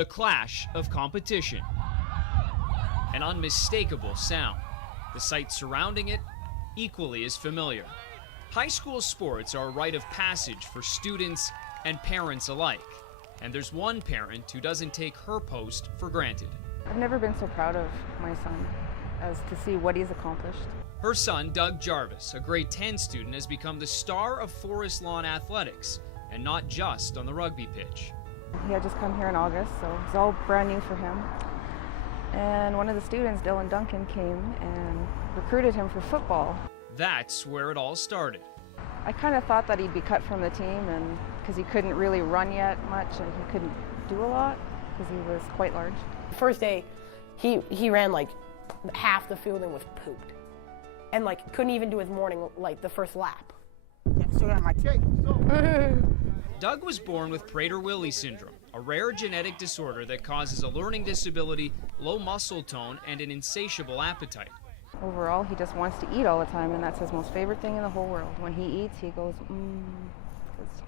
The clash of competition. An unmistakable sound. The sight surrounding it, equally as familiar. High school sports are a rite of passage for students and parents alike. And there's one parent who doesn't take her post for granted. I've never been so proud of my son as to see what he's accomplished. Her son, Doug Jarvis, a grade 10 student, has become the star of Forest Lawn Athletics, and not just on the rugby pitch. He had just come here in August, so it's all brand new for him. And one of the students, Dylan Duncan, came and recruited him for football. That's where it all started. I kind of thought that he'd be cut from the team, and because he couldn't really run yet much, and he couldn't do a lot because he was quite large. First day, he ran like half the field and was pooped, and like couldn't even do his morning, like the first lap. Doug was born with Prader-Willi Syndrome, a rare genetic disorder that causes a learning disability, low muscle tone, and an insatiable appetite. Overall, he just wants to eat all the time, and that's his most favorite thing in the whole world. When he eats, he goes, because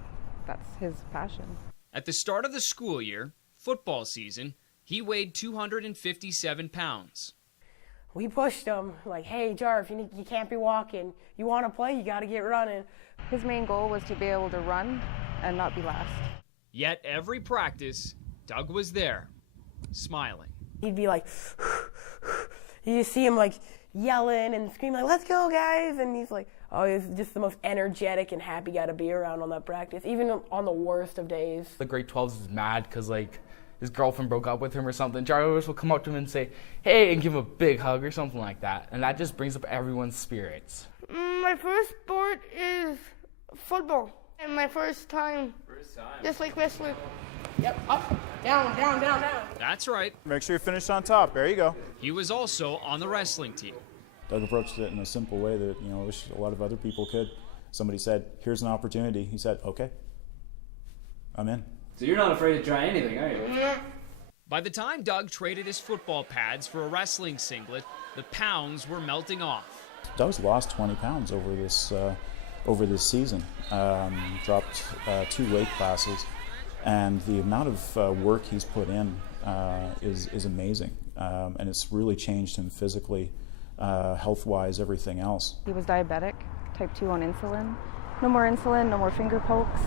that's his passion. At the start of the school year, football season, he weighed 257 pounds. We pushed him, like, hey, Jarv, you can't be walking. You want to play, you got to get running. His main goal was to be able to run and not be last. Yet every practice, Doug was there, smiling. He'd be like, you just see him like yelling and screaming like, let's go, guys. And he's like, oh, he's just the most energetic and happy guy to be around on that practice, even on the worst of days. The grade 12s is mad because, like, his girlfriend broke up with him or something. Jarvis will come up to him and say, hey, and give him a big hug or something like that. And that just brings up everyone's spirits. My first sport is football. And my first time. Just like wrestling. Yep, up, down, down, down, down. That's right. Make sure you finish on top. There you go. He was also on the wrestling team. Doug approached it in a simple way that, I wish a lot of other people could. Somebody said, here's an opportunity. He said, okay, I'm in. So you're not afraid to try anything, are you? By the time Doug traded his football pads for a wrestling singlet, the pounds were melting off. Doug's lost 20 pounds over this season. Dropped 2 weight classes, and the amount of work he's put in is amazing, and it's really changed him physically, health-wise, everything else. He was diabetic, type 2 on insulin. No more insulin, no more finger pokes.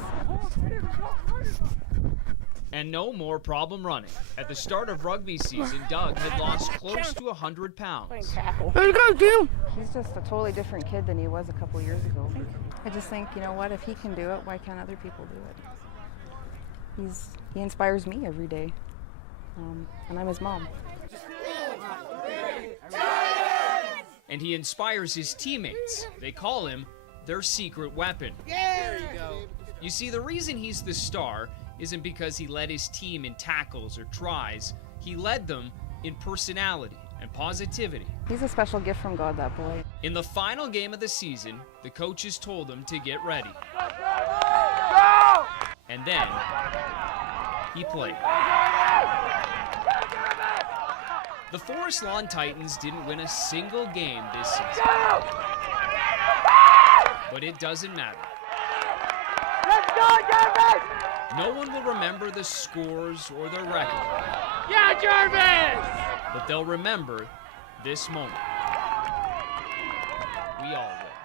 And no more problem running. At the start of rugby season, Doug had lost close to 100 pounds. There you go, Jim. He's just a totally different kid than he was a couple years ago. I just think, you know what, if he can do it, why can't other people do it? He inspires me every day, and I'm his mom. And he inspires his teammates. They call him their secret weapon. There you go. You see, the reason he's the star isn't because he led his team in tackles or tries. He led them in personality and positivity. He's a special gift from God, that boy. In the final game of the season, the coaches told him to get ready. And then he played. The Forest Lawn Titans didn't win a single game this season. But it doesn't matter. Let's go, Jarvis! No one will remember the scores or their record. Yeah, Jarvis! But they'll remember this moment. We all will.